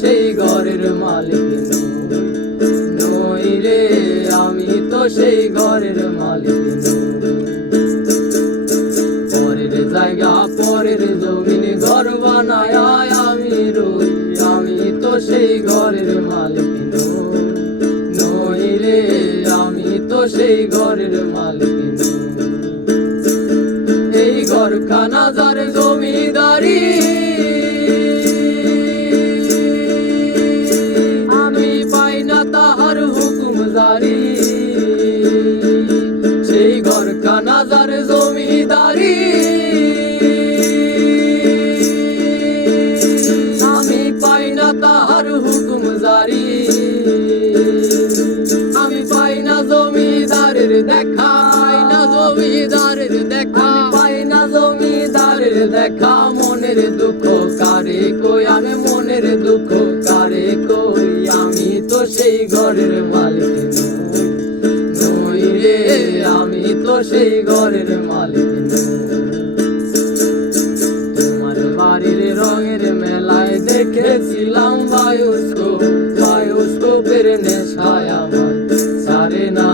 সেই ঘরের মালিক নই রে, আমি তো সেই ঘরের মালিক নই। পরের জায়গা পরের জমিন ঘর বানায় আমি রই, আমি তো সেই ঘরের মালিক নই রে, আমি তো সেই ঘরের মালিক নই। এই ঘরখানা যার জমিদারি, আমি পাই না তাহার হুকুম জারি। সেই ঘরখানা যার জমিদারি, আমি পাই না তাহার হুকুম জারি। আমি পাই না জমিদারের দেখা, পাই না জমিদারের দেখা, পাই না জমিদারের দেখা। মনের দুঃখ কারে কই, আমি মনের দুঃখ কারে কই, আমি তো সেই ঘরের মালিক নই রে, আমি তো সেই ঘরের মালিক নই। তোমার বাড়ির রঙের মেলায় দেখেছিলাম বায়োস্কোপ, বায়োস্কোপের নেশায় আমার সারে না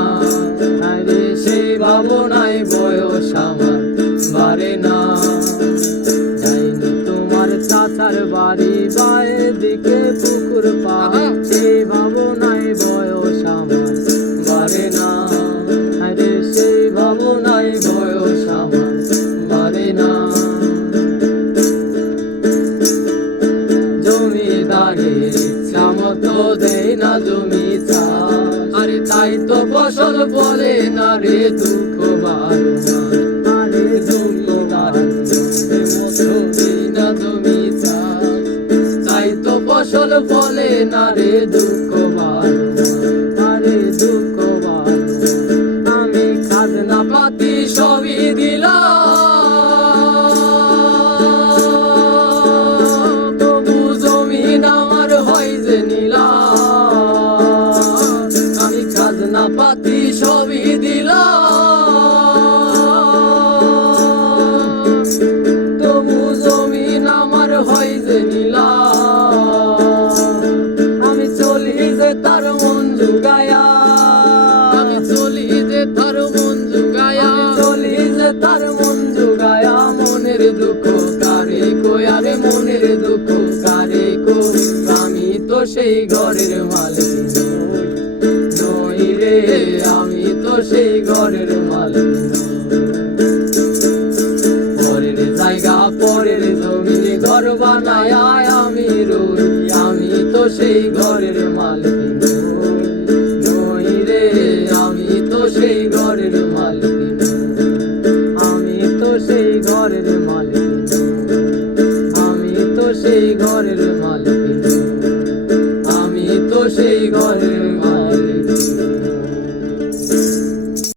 রে, সেই ভাবনায় বয়স আমার বাড়ে না। যাইনি তোমার চাচার বাড়ি বায়ে দিকে পুকুর পাড়, সেই ভাবনায় বয়স আমার বাড়ে না রে, সেই ভাবনায় বয়স আমার বাড়ে না। জমিদারের ইচ্ছা মতো দেয় না জমি চাষ, আরে তাই তো ফসল বলে না রে, দুঃখ বারো মাস। আরে জমিদারের মতো দেয় না জমি চাষ, তাই তো ফসল বলে না রে, দুঃখ বারো মাস। আরে দুঃখ বারো মাস। আমি খাজনা পাতি সবই দিলাম, তবু জমিন আমার হয় যে নিলাম। আমি খাজনা পাতি সবই দিলাম, তবু জমিন আমার হয় যে নিলাম। আমি চলি যে তার মন জুগায়া, আমি চলি যে তার মন জুগায়া, চলি যে তার মন জুগায়া। মনের দুঃখ কারে কই, আরে মনের দুঃখ কারে কই, আমি তো সেই ঘরের মালিক নই রে, আমি তো সেই ঘরের মালিক নই। পরের জায়গা পরের জমিন ঘর বানায় আমি রই, আমি তো সেই ঘরের মালিক নই রে, আমি তো সেই ঘরের মালিক নই। আমি তো সেই ঘরের মালিক নই, আমি তো সেই ঘরের